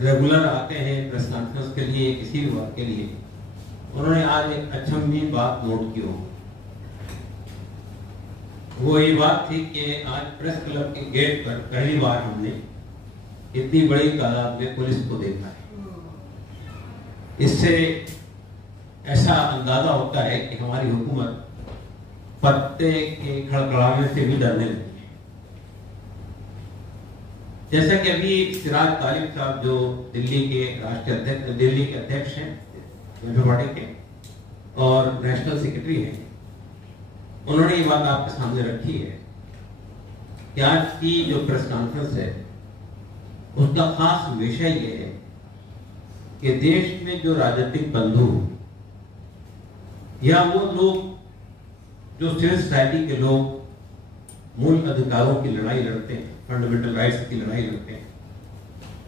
Regular आते हैं press conference के लिए, किसी भी बात के लिए, उन्होंने आज एक अचंभी बात नोट की हो। वो ये बात थी कि आज प्रेस क्लब के गेट पर पहली बार हमने इतनी बड़ी तादाद में पुलिस को देखा है। इससे ऐसा अंदाजा होता है कि हमारी हुकूमत पत्ते के खड़खड़ाने से भी डरने लगी है। जैसा कि अभी सिराज तालिब साहब जो दिल्ली के राष्ट्रीय अध्यक्ष, दिल्ली के अध्यक्ष हैं नेशनल पार्टी के और नेशनल सेक्रेटरी हैं, उन्होंने ये बात आपके सामने रखी है कि आज की जो प्रेस कॉन्फ्रेंस है उसका खास विषय ये है कि देश में जो राजनीतिक बंधु या वो लोग जो सिविल सोसाइटी के लोग मूल अधिकारों की लड़ाई लड़ते हैं, फंडामेंटल राइट्स की लड़ाई लड़ते हैं,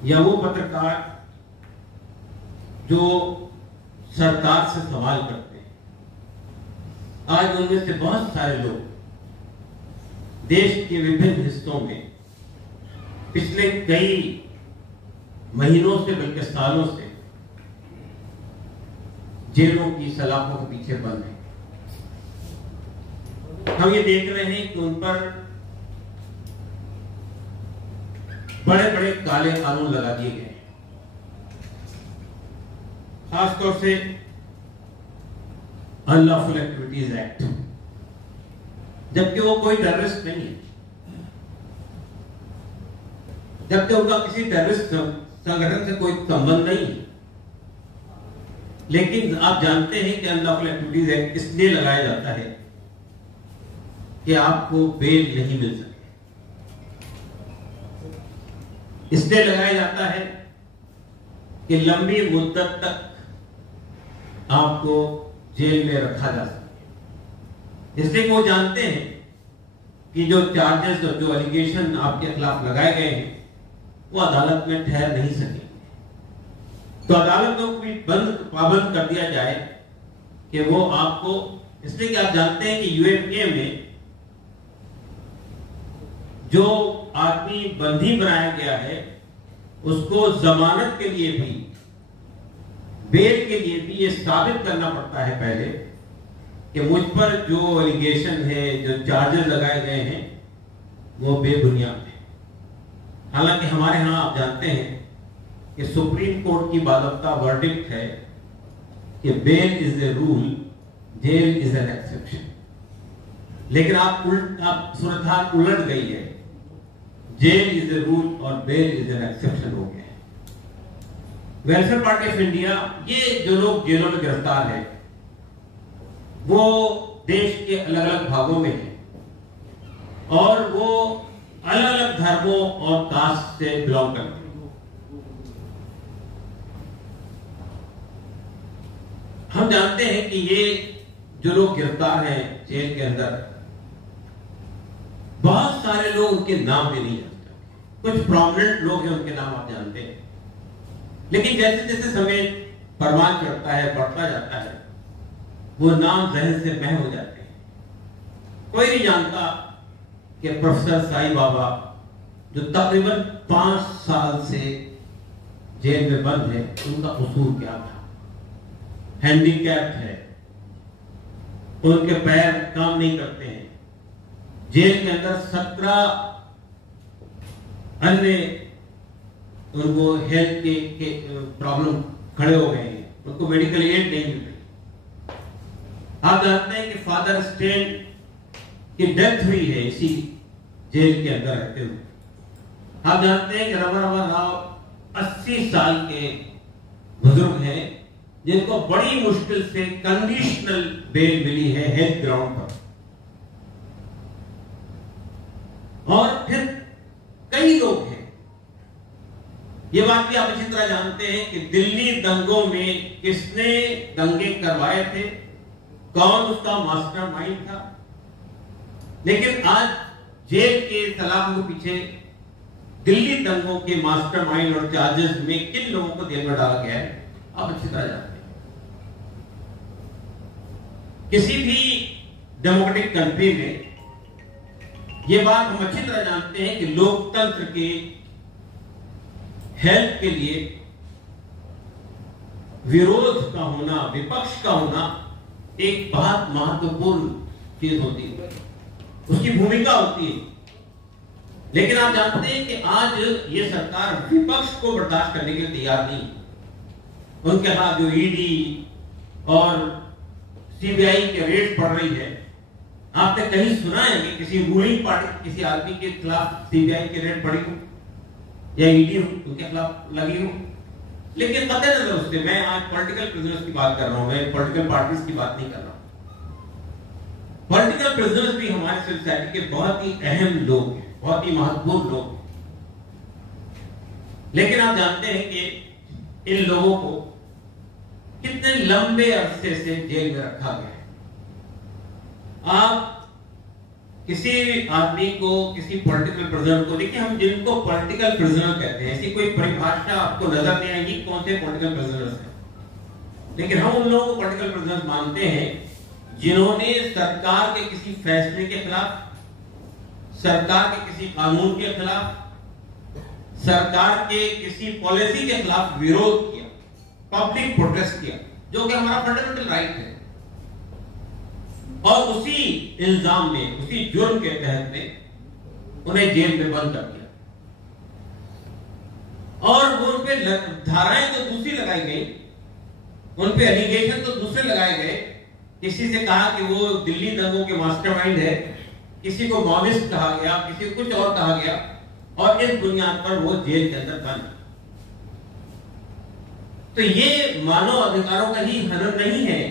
या वो पत्रकार जो सरकार से सवाल करते हैं, आज उनमें से बहुत सारे लोग देश के विभिन्न हिस्सों में पिछले कई महीनों से बल्कि सालों से जेलों की सलाखों के पीछे बंद हैं। हम ये देख रहे हैं कि उन पर बड़े बड़े काले कानून लगा दिए गए, खासतौर से अनलॉफुल एक्टिविटीज एक्ट, जबकि वो कोई टेररिस्ट नहीं है, जबकि उनका किसी टेररिस्ट संगठन से कोई संबंध नहीं है। लेकिन आप जानते हैं कि अनलॉफुल एक्टिविटीज एक्ट इसलिए लगाया जाता है कि आपको बेल नहीं मिल सके, इसलिए लगाया जाता है कि लंबी मुद्दत तक आपको जेल में रखा जा सके। इसलिए वो जानते हैं कि जो चार्जेस और जो एलिगेशन आपके खिलाफ लगाए गए हैं वो अदालत में ठहर नहीं सके, तो अदालतों को भी पाबंद कर दिया जाए कि वो आपको, इसलिए कि आप जानते हैं कि यूएपीए में जो आदमी बंदी बनाया गया है उसको जमानत के लिए भी, बेल के लिए भी ये साबित करना पड़ता है पहले कि मुझ पर जो एलिगेशन है, जो चार्जेस लगाए गए हैं वो बेबुनियाद है। हालांकि हमारे यहां आप जानते हैं कि सुप्रीम कोर्ट की बाकायदा वर्डिक्ट है कि bail is a rule, jail is an exception. लेकिन आप सूरत उलट गई है, जेल इज ए रूल और बेल इज एन एक्सेप्शन हो गया है। वेलफेयर पार्टी ऑफ इंडिया, ये जो लोग जेलों में गिरफ्तार हैं वो देश के अलग अलग भागों में हैं और वो अलग अलग धर्मों और कास्ट से बिलोंग करते हैं। हम जानते हैं कि ये जो लोग गिरफ्तार हैं जेल के अंदर, बहुत सारे लोग उनके नाम भी नहीं जानते, कुछ प्रोमिनेंट लोग हैं उनके नाम आप जानते हैं, लेकिन जैसे जैसे समय परवान चढ़ता है, बढ़ता जाता है, वो नाम जहन से बह हो जाते हैं। कोई नहीं जानता कि प्रोफेसर साईं बाबा जो तकरीबन 5 साल से जेल में बंद है, उनका कसूर क्या था। हैंडीकैप है, उनके पैर काम नहीं करते हैं, जेल के अंदर 17 अन्य उनको हेल्थ के प्रॉब्लम खड़े हो गए हैं, उनको मेडिकल एड नहीं मिल रही। आप जानते हैं कि फादर स्टेन की डेथ हुई है इसी जेल के अंदर रहते हुए। आप जानते हैं कि रमन राव 80 साल के बुजुर्ग हैं जिनको बड़ी मुश्किल से कंडीशनल बेल मिली है हेल्थ ग्राउंड पर। और फिर कई लोग हैं, ये बात भी आप अच्छी तरह जानते हैं कि दिल्ली दंगों में किसने दंगे करवाए थे, कौन उसका मास्टरमाइंड था। लेकिन आज जेल के सलाखों के पीछे दिल्ली दंगों के मास्टरमाइंड और चार्जेस में किन लोगों को जेल में डाला गया है आप अच्छी तरह जानते हैं। किसी भी डेमोक्रेटिक कंट्री में ये बात हम अच्छी तरह जानते हैं कि लोकतंत्र के हेल्थ के लिए विरोध का होना, विपक्ष का होना एक बहुत महत्वपूर्ण चीज होती है, उसकी भूमिका होती है। लेकिन आप जानते हैं कि आज ये सरकार विपक्ष को बर्दाश्त करने के लिए तैयार नहीं। उनके खिलाफ जो ईडी और सीबीआई के रेड पड़ रही है, आपने कहीं सुना है कि किसी रूलिंग पार्टी किसी आदमी के खिलाफ सीबीआई की रेड पड़ी हो या ईडी हो उनके खिलाफ लगी हो? लेकिन कतई नजर उससे, मैं आज पॉलिटिकल प्रिजनर्स की बात कर रहा हूं, मैं पॉलिटिकल पार्टीज की बात नहीं कर रहा हूं। पॉलिटिकल प्रिजनर्स भी हमारे सोसाइटी के बहुत ही अहम लोग हैं, बहुत ही महत्वपूर्ण लोग हैं। लेकिन आप जानते हैं कि इन लोगों को कितने लंबे अरसे से जेल में रखा गया है। आप किसी आदमी को, किसी पॉलिटिकल प्रिजनर को देखिए, हम जिनको पॉलिटिकल प्रिजनर कहते हैं, ऐसी कोई परिभाषा आपको नजर नहीं आएगी कौन से पॉलिटिकल प्रिजनर्स हैं। लेकिन हम उन लोगों को पॉलिटिकल प्रिजनर्स मानते हैं जिन्होंने सरकार के किसी फैसले के खिलाफ, सरकार के किसी कानून के खिलाफ, सरकार के किसी पॉलिसी के खिलाफ विरोध किया, पब्लिक प्रोटेस्ट किया, जो कि हमारा फंडामेंटल राइट है। और उसी इल्जाम में, उसी जुर्म के तहत में उन्हें जेल में बंद कर दिया। और वो उन पे धाराएं तो दूसरी लगाई गई, उन पे एलिगेशन तो दूसरे लगाए गए। किसी से कहा कि वो दिल्ली दंगों के मास्टरमाइंड है, किसी को माओइस्ट कहा गया, किसी को कुछ और कहा गया, और इस बुनियाद पर वो जेल के अंदर बंद। तो ये मानव अधिकारों का ही हनन नहीं है,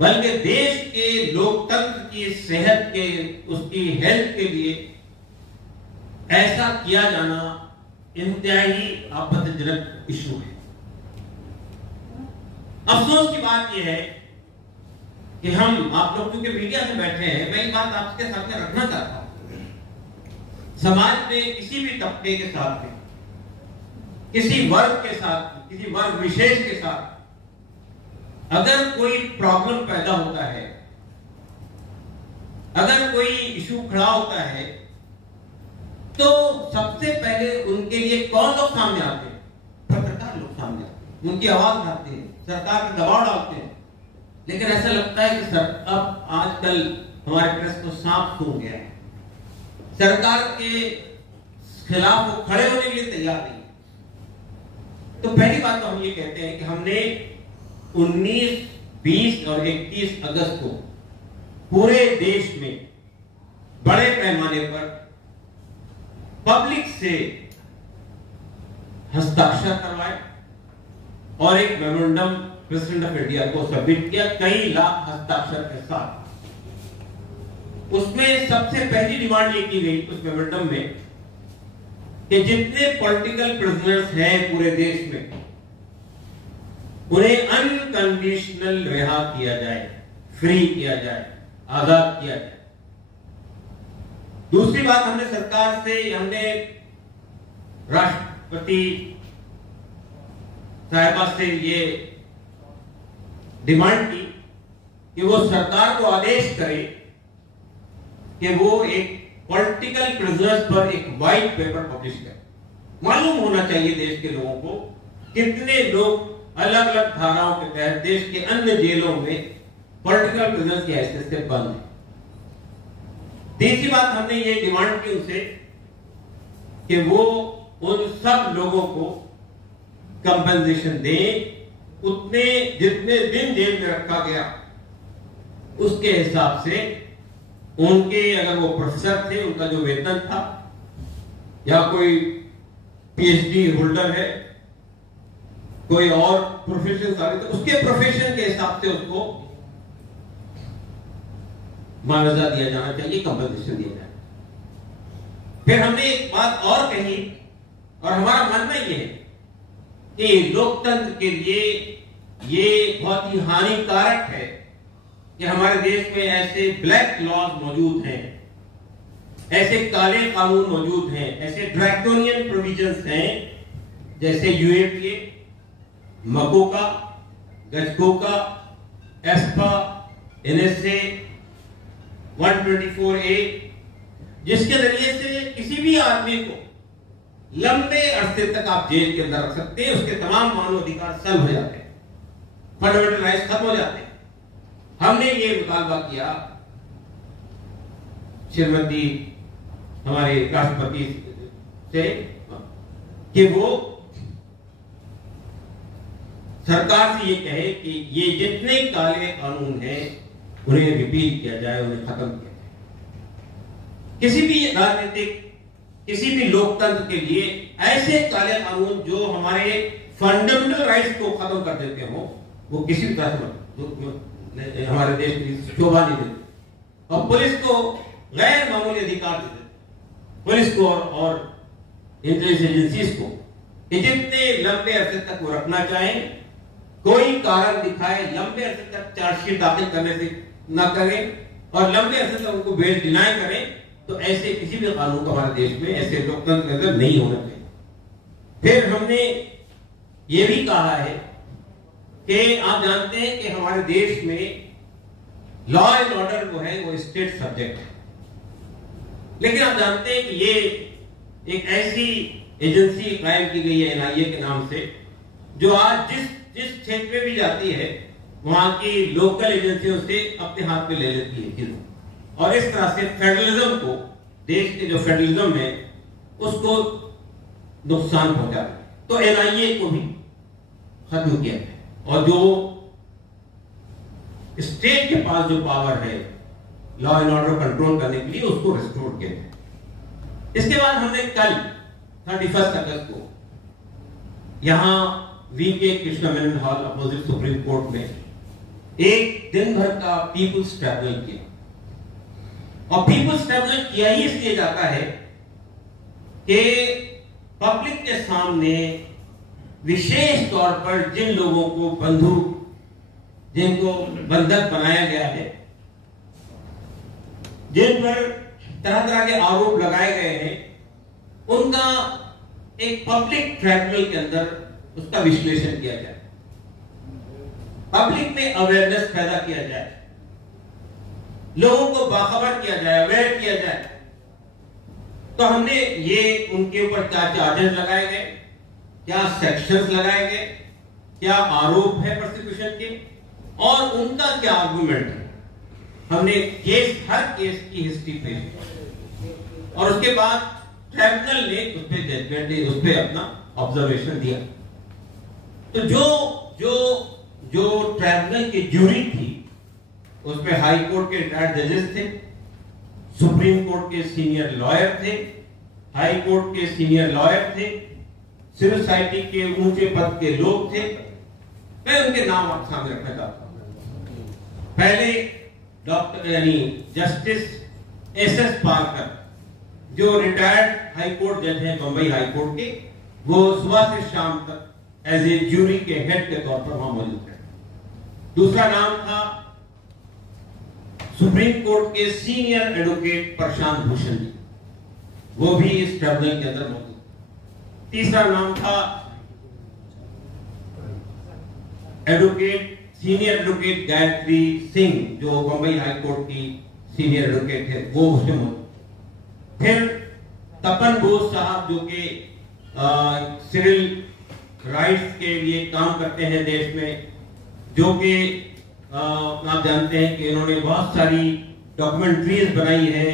बल्कि देश के लोकतंत्र की सेहत के, उसकी हेल्थ के लिए ऐसा किया जाना इंतहाई आपत्तिजनक इशू है। अफसोस की बात यह है कि हम, आप लोग क्योंकि मीडिया में बैठे हैं, मैं एक बात आपके सामने रखना चाहता हूं। समाज में किसी भी तबके के साथ में, किसी वर्ग के साथ, किसी वर्ग विशेष के साथ अगर कोई प्रॉब्लम पैदा होता है, अगर कोई इशू खड़ा होता है, तो सबसे पहले उनके लिए कौन लोग सामने आते हैं? पत्रकार लोग सामने आते हैं, उनकी आवाज उठाते हैं, सरकार पर दबाव डालते हैं। लेकिन ऐसा लगता है कि सर अब आजकल हमारे प्रेस को सांप सूंघ गया है, सरकार के खिलाफ वो खड़े होने के लिए तैयार नहीं। तो पहली बात तो हम ये कहते हैं कि हमने 19, 20 और 21 अगस्त को पूरे देश में बड़े पैमाने पर पब्लिक से हस्ताक्षर करवाए और एक मेमोरेंडम प्रेसिडेंट ऑफ इंडिया को सबमिट किया, कई लाख हस्ताक्षर के साथ। उसमें सबसे पहली डिमांड ये की गई उस मेमोरेंडम में कि जितने पॉलिटिकल प्रिजनर्स हैं पूरे देश में, उन्हें अनकंडीशनल रिहा किया जाए, फ्री किया जाए, आजाद किया जाए। दूसरी बात, हमने सरकार से, हमने राष्ट्रपति साहिबा से ये डिमांड की कि वो सरकार को आदेश करे कि वो एक पॉलिटिकल प्रिजनर्स पर एक व्हाइट पेपर पब्लिश करे। मालूम होना चाहिए देश के लोगों को कितने लोग अलग अलग धाराओं के तहत देश के अन्य जेलों में पॉलिटिकल प्रिजनर्स की हैसियत से बंद है। तीसरी बात, हमने ये डिमांड की उनसे कि वो उन सब लोगों को कंपनसेशन दें, उतने जितने दिन जेल में रखा गया उसके हिसाब से उनके, अगर वो प्रोफेसर थे, उनका जो वेतन था, या कोई पीएचडी होल्डर है, कोई और प्रोफेशन था, तो उसके प्रोफेशन के हिसाब से उसको मुआवजा दिया जाना चाहिए, कंपनसेशन दिया जाए। फिर हमने एक बात और कही, और हमारा मानना यह है कि लोकतंत्र के लिए ये बहुत ही हानिकारक है कि हमारे देश में ऐसे ब्लैक लॉज मौजूद हैं, ऐसे काले कानून मौजूद हैं, ऐसे ड्रैकोनियन प्रोविजंस हैं, जैसे यूएपीए, मकोका, गजकोका, एस्पा, एनएसए, 124A, जिसके जरिए से किसी भी आदमी को लंबे अरसे तक आप जेल के अंदर रख सकते हैं, उसके तमाम मानव अधिकार सल्ब हो जाते हैं। फंडामेंटल राइट्स खत्म हो जाते हैं। हमने ये मुतालबा किया श्रीमती हमारे राष्ट्रपति से कि वो सरकार से ये कहे कि ये जितने काले कानून हैं उन्हें रिपील किया जाए, उन्हें खत्म किया जाए। किसी भी राजनीतिक, किसी भी लोकतंत्र के लिए ऐसे काले कानून जो हमारे फंडामेंटल राइट्स को खत्म कर देते हो, वो किसी भी तरह से हमारे देश की शोभा नहीं देते। और पुलिस को गैर मामूली अधिकार देते, पुलिस को और इंटेलिजेंस एजेंसीज को जितने लंबे अरसे तक वो रखना चाहें, कोई कारण दिखाए लंबे अरसे तक चार्जशीट दाखिल करने से न करें और लंबे अरसे तक उनको बेल डिनाई करें, तो ऐसे किसी भी कानून को हमारे देश में, ऐसे लोकतंत्र के अंदर नहीं होना चाहिए। फिर हमने ये भी कहा है कि आप जानते हैं कि हमारे देश में लॉ एंड ऑर्डर जो है वो स्टेट सब्जेक्ट है, लेकिन आप जानते हैं कि ये एक ऐसी एजेंसी कायम की गई है NIA के नाम से, जो आज जिस क्षेत्र में भी जाती है वहां की लोकल एजेंसियों से अपने हाथ में ले लेती है चीजों, और इस तरह से फेडरलिज्म को, देश के जो फेडरलिज्म है उसको नुकसान पहुंचा। तो NIA को भी खत्म किया और जो स्टेट के पास जो पावर है लॉ एंड ऑर्डर कंट्रोल करने के लिए, उसको रिस्टोर किया। इसके बाद हमने कल 31 अगस्त को यहां VK Krishna Menon hall opposite supreme court में एक दिन भर का पीपुल्स ट्रिब्यूनल किया। और पीपुल्स ट्रिब्यूनल किया ही इसलिए जाता है कि पब्लिक के सामने विशेष तौर पर जिन लोगों को जिनको बंधक बनाया गया है, जिन पर तरह तरह के आरोप लगाए गए हैं, उनका एक पब्लिक ट्रिब्यूनल के अंदर उसका विश्लेषण किया जाए, पब्लिक में अवेयरनेस पैदा किया जाए, लोगों को बाखबर किया जाए, अवेयर किया जाए। तो हमने ये उनके ऊपर क्या चार्जेस लगाए गए, क्या सेक्शंस लगाए गए, क्या आरोप है प्रोसिक्यूशन के, और उनका क्या आर्गुमेंट है, हमने हर केस की हिस्ट्री पेश की और उसके बाद ट्रिब्यूनल ने उस पर जजमेंट दी, उस पर अपना ऑब्जर्वेशन दिया। तो जो ट्रिब्यूनल की ज्यूरी थी उसमें हाई कोर्ट के रिटायर्ड जजेस थे, सुप्रीम कोर्ट के सीनियर लॉयर थे, हाई कोर्ट के सीनियर लॉयर थे, सिविल सोसाइटी के ऊंचे पद के लोग थे। मैं उनके नाम आपके सामने रखना चाहता हूं। पहले डॉक्टर यानी जस्टिस SS पार्कर, जो रिटायर्ड हाई कोर्ट जज हैं बंबई हाई कोर्ट के, वो सुबह से शाम तक एज ए ज्यूरी के हेड के तौर पर वहां मौजूद है। दूसरा नाम था सुप्रीम कोर्ट के सीनियर एडवोकेट प्रशांत भूषण जी, वो भी इस ट्रिब्यूनल के अंदर मौजूद। तीसरा नाम था सीनियर एडवोकेट गायत्री सिंह, जो बंबई हाई कोर्ट की सीनियर एडवोकेट है, वो उसमें मौजूद। फिर तपन बोस साहब, जो कि सिविल राइट्स के लिए काम करते हैं देश में, जो कि आप जानते हैं कि इन्होंने बहुत सारी डॉक्यूमेंट्रीज बनाई है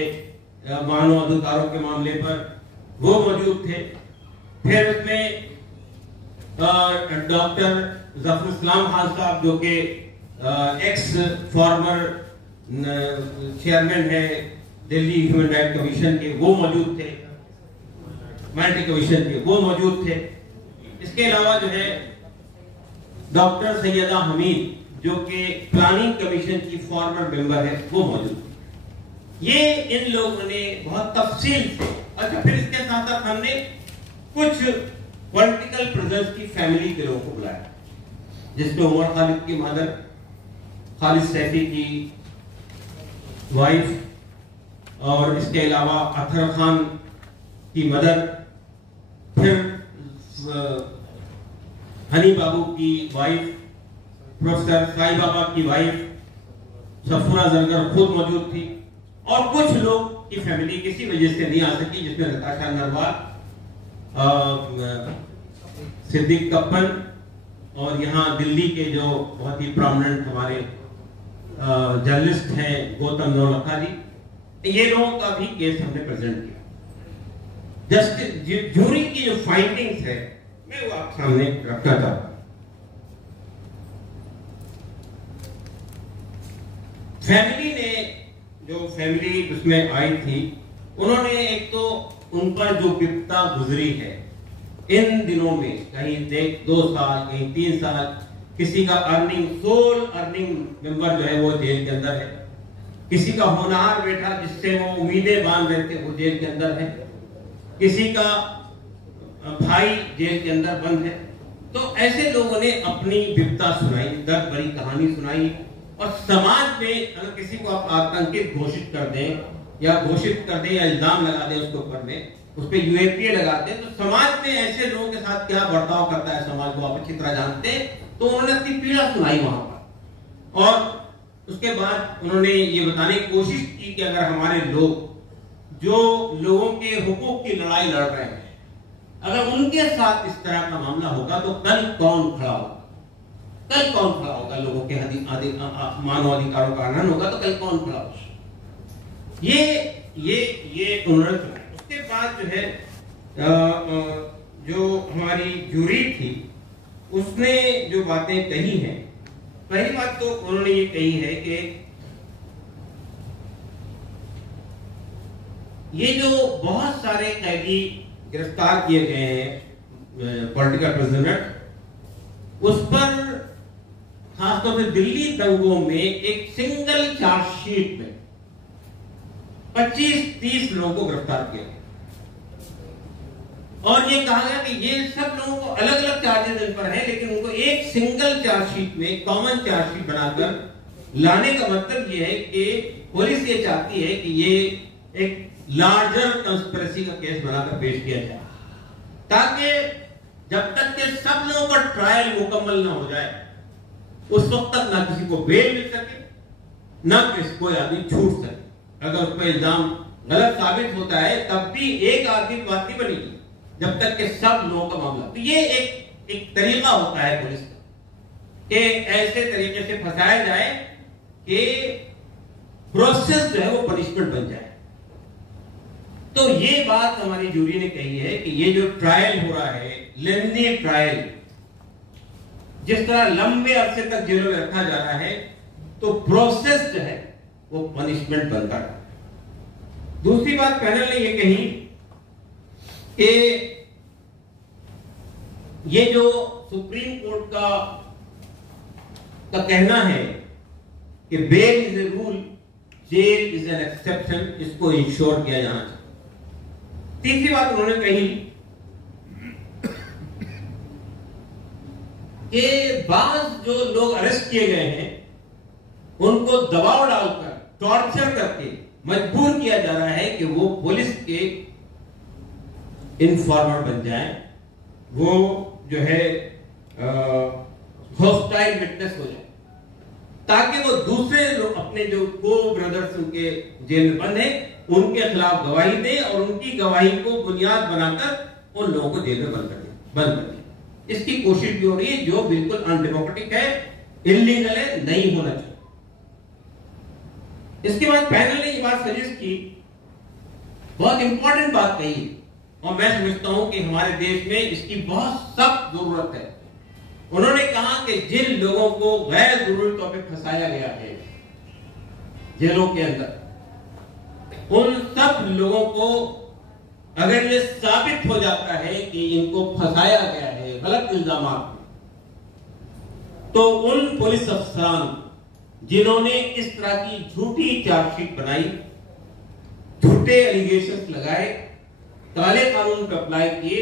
मानव अधिकारों के मामले पर, वो मौजूद थे। फिर उसमें डॉक्टर जफर इस्लाम खान साहब, जो कि एक्स फॉर्मर चेयरमैन है दिल्ली ह्यूमन राइट कमीशन के, वो मौजूद थे, माइनॉरिटी कमीशन के, वो मौजूद थे। इसके अलावा जो है डॉक्टर सैयदा हमीद, जो कि प्लानिंग कमीशन की फॉर्मर मेंबर है, वो मौजूद है। ये इन लोगों ने बहुत तफसील से। अच्छा, फिर इसके साथ साथ हमने कुछ पॉलिटिकल प्रिजनर्स की फैमिली के लोगों को बुलाया, जिसमें उमर खालिद की मदर, खालिद सैफी की वाइफ, और इसके अलावा अतहर खान की मदर, फिर हनी बाबू की वाइफ, प्रोफेसर साई बाबा की वाइफ सफूरा जरगर खुद मौजूद थी, और कुछ लोग की फैमिली किसी वजह से नहीं आ सकी, जिसमें नताशा नरवाल, सिद्दीक कप्पन, और यहाँ दिल्ली के जो बहुत ही प्रोमिनेंट हमारे जर्नलिस्ट हैं गौतम नौलखा जी, ये लोगों का भी केस हमने प्रेजेंट किया। जस्टिस जूरी की जो फाइंडिंग्स है मैं वो आप सामने रखना चाहता हूं। फैमिली ने, जो फैमिली उसमें आई थी, उन्होंने एक तो उन पर जो विपदा गुजरी है इन दिनों में, कहीं 2 साल कहीं 3 साल, किसी का सोल अर्निंग मेंबर जो है वो जेल के अंदर है, किसी का होनहार बेटा जिससे वो उम्मीदें बांध रहे थे वो जेल के अंदर है, किसी का भाई जेल के अंदर बंद है। तो ऐसे लोगों ने अपनी विपदा सुनाई, दर्द भरी कहानी सुनाई। और समाज में अगर किसी को आप आतंकित घोषित कर दें या इल्जाम लगा दें उसके ऊपर में, उस पर यूएपीए लगाते हैं, तो समाज में ऐसे लोगों के साथ क्या बर्ताव करता है समाज को आप अच्छी तरह जानते हैं। तो उन्होंने अपनी पीड़ा सुनाई वहां पर, और उसके बाद उन्होंने ये बताने की कोशिश की कि अगर हमारे लोग जो लोगों के हुकूक की लड़ाई लड़ रहे हैं, अगर उनके साथ इस तरह का मामला होगा तो कल कौन खड़ा होगा, कल कौन खड़ा होगा, लोगों के मानव अधिकारों का हनन होगा तो कल कौन खड़ा होगा। ये उन्होंने सुना। उसके बाद जो है जो हमारी जूरी थी उसने जो बातें कही हैं, पहली बात तो उन्होंने ये कही है कि ये जो बहुत सारे कैदी गिरफ्तार किए गए हैं पॉलिटिकल प्रिजनर, उस पर खासतौर से दिल्ली दंगों में एक सिंगल चार्जशीट में 25-30 लोगों को गिरफ्तार किया, और ये कहा गया कि ये सब लोगों को अलग अलग चार्जेस इन पर हैं, लेकिन उनको एक सिंगल चार्जशीट में कॉमन चार्जशीट बनाकर लाने का मतलब ये है कि पुलिस ये चाहती है कि ये एक लार्जर कंस्पिरेसी का केस बनाकर पेश किया जाए, ताकि जब तक के सब लोगों का ट्रायल मुकम्मल ना हो जाए उस वक्त तक ना किसी को बेल मिल सके, ना कोई आदमी छूट सके। अगर उस पर इल्जाम गलत साबित होता है तब भी एक आदमी बात नहीं बनेगी जब तक के सब लोगों का मामला। तो ये एक तरीका होता है पुलिस का कि ऐसे तरीके से फंसाया जाए कि प्रोसेस जो है वो पनिशमेंट बन जाए। तो ये बात हमारी जूरी ने कही है कि ये जो ट्रायल हो रहा है, लेंदी ट्रायल, जिस तरह लंबे अरसे तक जेलों में रखा जा रहा है, तो प्रोसेस जो है वो पनिशमेंट बनता है। दूसरी बात पैनल ने ये कही कि ये जो सुप्रीम कोर्ट का कहना है कि bail is a rule, jail is an exception, इसको इंश्योर किया जाना चाहिए। तीसरी बात उन्होंने कही कि बाज जो लोग अरेस्ट किए गए हैं उनको दबाव डालकर, टॉर्चर करके मजबूर किया जा रहा है कि वो पुलिस के इन्फॉर्मर बन जाएं, वो जो है हॉस्टाइल विटनेस हो जाए, ताकि वो दूसरे लोग अपने जो को ब्रदर्स उनके जेल में बंद हैं उनके खिलाफ गवाही दे और उनकी गवाही को बुनियाद बनाकर उन लोगों को जेल में बंद कर दे। इसकी कोशिश भी हो रही है, जो बिल्कुल अनडेमोक्रेटिक है, इलीगल है, नहीं होना चाहिए। इसके बाद पैनल ने ये बात सजेस्ट की, बहुत इंपॉर्टेंट बात कही, और मैं समझता हूं कि हमारे देश में इसकी बहुत सख्त जरूरत है। उन्होंने कहा कि जिन लोगों को गैर जरूरी तौर पर फंसाया गया है जेलों के अंदर, उन सब लोगों को अगर ये साबित हो जाता है कि इनको फंसाया गया है गलत इल्जामात में, तो उन पुलिस अफसरान जिन्होंने इस तरह की झूठी चार्जशीट बनाई, झूठे एलिगेशंस लगाए, काले कानून पर अप्लाई किए,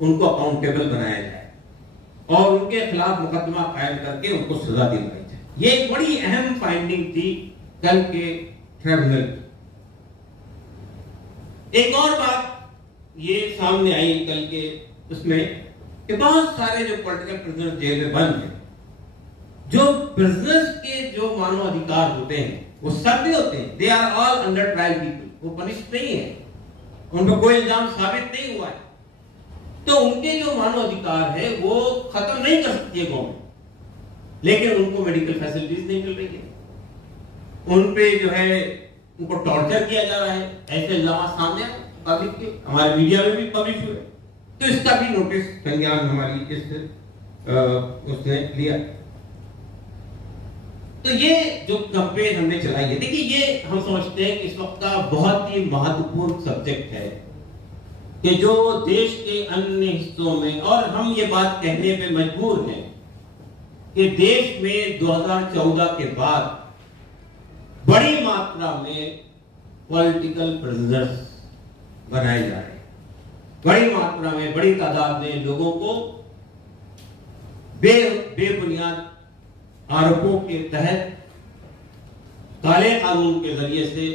उनको अकाउंटेबल बनाया जाए और उनके खिलाफ मुकदमा कायम करके उनको सजा दिलवाई जाए। ये एक बड़ी अहम फाइंडिंग थी कल के ट्रिब्यूनल की। एक और बात ये सामने आई कल के उसमें कि बहुत सारे जो पॉलिटिकल प्रिजनर जेल में बंद हैं, जो बिजनेस के जो मानव अधिकार होते हैं वो सब भी होते हैं, they are all under trial people, वो पनिश नहीं है, उन पर कोई इल्जाम साबित नहीं हुआ है, तो उनके जो मानव अधिकार है वो खत्म नहीं कर सकती है गवर्नमेंट, लेकिन उनको मेडिकल फैसिलिटीज नहीं मिल रही है, उन पे जो है उनको टॉर्चर किया जा रहा है, ऐसे इल्जाम सामने आए पब्लिक के, हमारे मीडिया में भी पब्लिश हुए। तो इसका भी नोटिस संज्ञान हमारी उसने लिया। तो ये जो कैंपेन हमने चलाई है, देखिए ये हम समझते हैं कि इस वक्त का बहुत ही महत्वपूर्ण सब्जेक्ट है कि जो देश के अन्य हिस्सों में, और हम ये बात कहने पे मजबूर हैं कि देश में 2014 के बाद बड़ी मात्रा में पॉलिटिकल प्रिजनर्स बनाए जा रहे हैं, बड़ी मात्रा में, बड़ी तादाद में लोगों को बेबुनियाद आरोपों के तहत काले कानून के जरिए से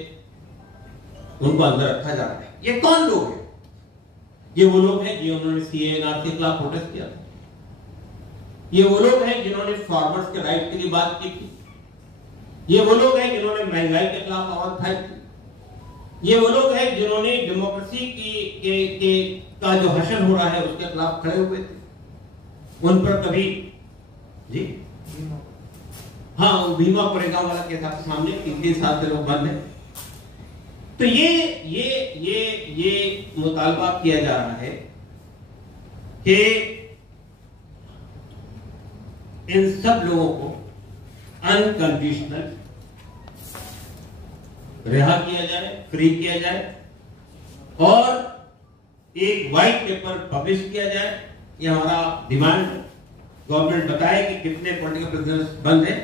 उनको अंदर रखा जा रहा है। ये कौन लोग हैं? ये वो लोग हैं जिन्होंने सीएए के खिलाफ प्रोटेस्ट किया, ये वो लोग हैं जिन्होंने फार्मर्स के राइट के लिए बात की थी, ये वो लोग हैं जिन्होंने महंगाई के खिलाफ आवाज उठाई थी, ये वो लोग हैं जिन्होंने डेमोक्रेसी का जो हश्र हो रहा है उसके खिलाफ खड़े हुए थे। उन पर कभी जी हाँ, भीमा कोरेगांव वाला केस आपके सामने 3 साल से लोग बंद है। तो ये मुतालबा किया जा रहा है कि इन सब लोगों को अनकंडीशनल रिहा किया जाए, फ्री किया जाए, और एक व्हाइट पेपर पब्लिश किया जाए। ये हमारा डिमांड है। गवर्नमेंट बताए कि कितने पॉलिटिकल प्रिजनर्स बंद हैं।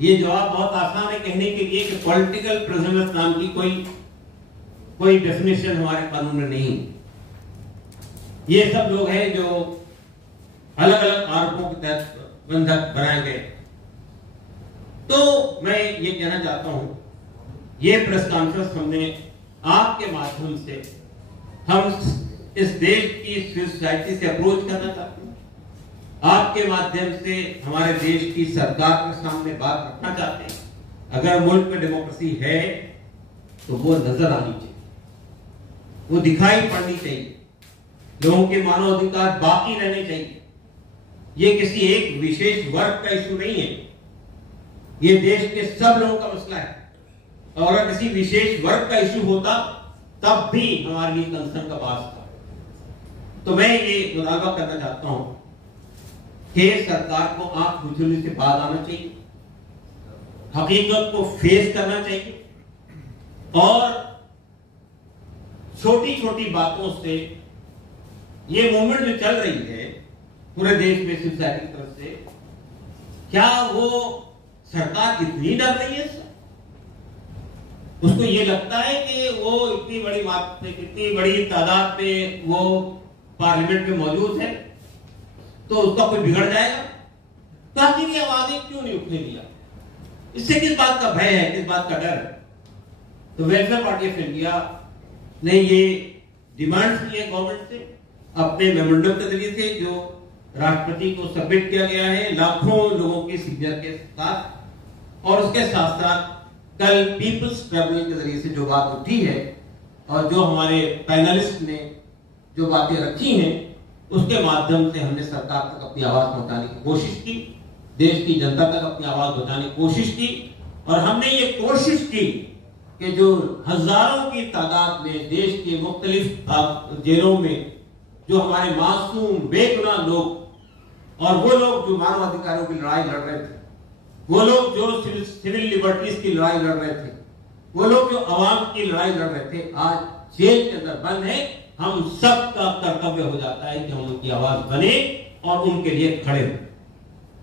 ये जवाब बहुत आसान है कहने के लिए कि पॉलिटिकल प्रिजनर्स नाम की कोई डेफिनेशन हमारे कानून में नहीं। ये सब लोग हैं जो अलग अलग आरोपों के तहत बंधक बनाए गए। तो मैं ये कहना चाहता हूं, ये प्रेस कॉन्फ्रेंस हमने आपके माध्यम से हम इस देश की सिविल सोसाइटी से अप्रोच करना चाहते हैं, आपके माध्यम से हमारे देश की सरकार के सामने बात रखना चाहते हैं। अगर मुल्क में डेमोक्रेसी है तो वो नजर आनी चाहिए, वो दिखाई पड़नी चाहिए, लोगों के मानव अधिकार बाकी रहने चाहिए। ये किसी एक विशेष वर्ग का इशू नहीं है, ये देश के सब लोगों का मसला है। और अगर किसी विशेष वर्ग का इशू होता तब भी हमारे लिए कंसर्न का बात था। तो मैं ये मुतालबा करना चाहता हूं कि सरकार को आंख बुझने से बाहर आना चाहिए, हकीकत को फेस करना चाहिए, और छोटी छोटी बातों से ये मूवमेंट जो चल रही है पूरे देश में सिविल सोसाइटी की तरफ से, क्या वो सरकार इतनी डर रही है? उसको ये लगता है कि वो इतनी बड़ी मात्रा, इतनी बड़ी तादाद में वो पार्लियामेंट में मौजूद है तो उसका कोई बिगड़ जाएगा? तो आखिर ये आवाजें क्यों नहीं उठने दिया? इससे किस बात का भय है, किस बात का डर है? तो वेलफेयर पार्टी ऑफ इंडिया ने ये डिमांड की है गवर्नमेंट से अपने मेमोरेंडम के जरिए से, जो राष्ट्रपति को सबमिट किया गया है लाखों लोगों के सिग्नेचर के साथ। और उसके साथ साथ कल पीपल्स ट्रिब्यूनल के जरिए से जो बात उठी है और जो हमारे पैनलिस्ट ने जो बातें रखी हैं, उसके माध्यम से हमने सरकार तक अपनी आवाज पहुंचाने की कोशिश की, देश की जनता तक अपनी आवाज पहुंचाने की कोशिश की। और हमने ये कोशिश की कि जो हजारों की तादाद में देश के मुख्तलिफ जेलों में जो हमारे मासूम बेगुनाह लोग, और वो लोग जो मानव अधिकारों की लड़ाई लड़ रहे थे, वो लोग जो सिविल लिबर्टीज की लड़ाई लड़ रहे थे, वो लोग जो अवाम की लड़ाई लड़ रहे थे, आज जेल के अंदर बंद है। हम सब का कर्तव्य हो जाता है कि हम उनकी आवाज बने और उनके लिए खड़े हो।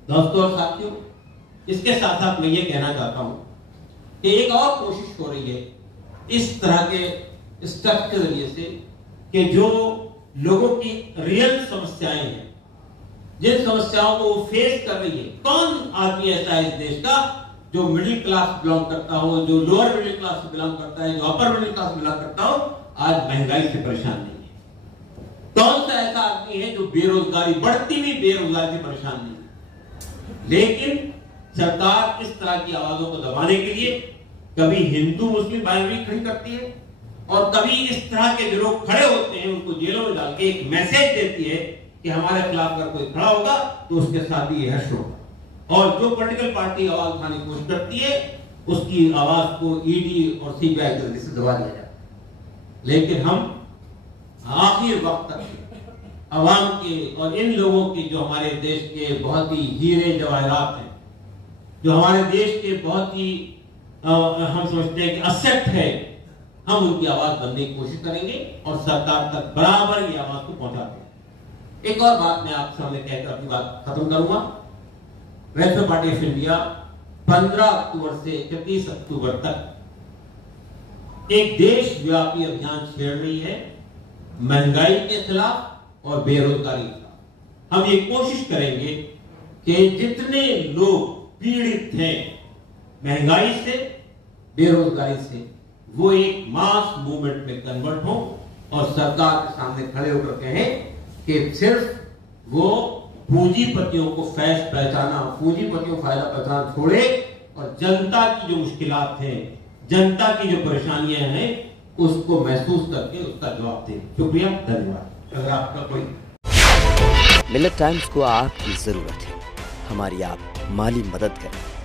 दोस्तों और साथियों, इसके साथ साथ मैं ये कहना चाहता हूं कि एक और कोशिश हो रही है इस तरह के स्टेप के जरिए से कि जो लोगों की रियल समस्याएं हैं, जिन समस्याओं को वो फेस कर रही है, कौन आदमी ऐसा है इस देश का जो मिडिल क्लास बिलोंग करता हो, जो लोअर मिडिल क्लास से बिलोंग करता है, जो अपर मिडिल क्लास से बिलोंग करता हो, आज महंगाई से परेशान नहीं है? कौन सा ऐसा आदमी है जो बेरोजगारी, बढ़ती हुई बेरोजगारी से परेशान नहीं है? लेकिन सरकार इस तरह की आवाजों को दबाने के लिए कभी हिंदू मुस्लिम बाइनरी खड़ी करती है, और कभी इस तरह के जो लोग खड़े होते हैं उनको जेलों में डाल के एक मैसेज देती है कि हमारे खिलाफ अगर कोई खड़ा होगा तो उसके साथ भी यह हश्र होगा। और जो पॉलिटिकल पार्टी आवाज उठाने की कोशिश करती है उसकी आवाज को ईडी और सीबीआई की वजह से दबा दिया जाता है। लेकिन हम आखिर वक्त तक अवाम के और इन लोगों की जो हमारे देश के बहुत ही हीरे जवाहरात हैं, जो हमारे देश के बहुत ही हम समझते हैं कि असेट है, हम उनकी आवाज बनने की कोशिश करेंगे और सरकार तक बराबर ये आवाज को पहुंचाते हैं। एक और बात मैं आपके सामने कहकर अपनी बात खत्म करूंगा। वेलफेयर पार्टी ऑफ इंडिया 15 अक्टूबर से 31 अक्टूबर तक एक देशव्यापी अभियान छेड़ रही है महंगाई के खिलाफ और बेरोजगारी के खिलाफ। हम ये कोशिश करेंगे कि जितने लोग पीड़ित हैं महंगाई से, बेरोजगारी से, वो एक मास मूवमेंट में कन्वर्ट हो और सरकार के सामने खड़े होकर कहें कि सिर्फ वो पूंजीपतियों को फैज पहचाना, पूंजीपतियों को फायदा पहचाना छोड़े और जनता की जो मुश्किलात हैं, जनता की जो परेशानियां हैं, उसको महसूस करके उसका जवाब दें। शुक्रिया, धन्यवाद। अगर आपका कोई मिलेट टाइम्स को आपकी जरूरत है, हमारी आप माली मदद करें।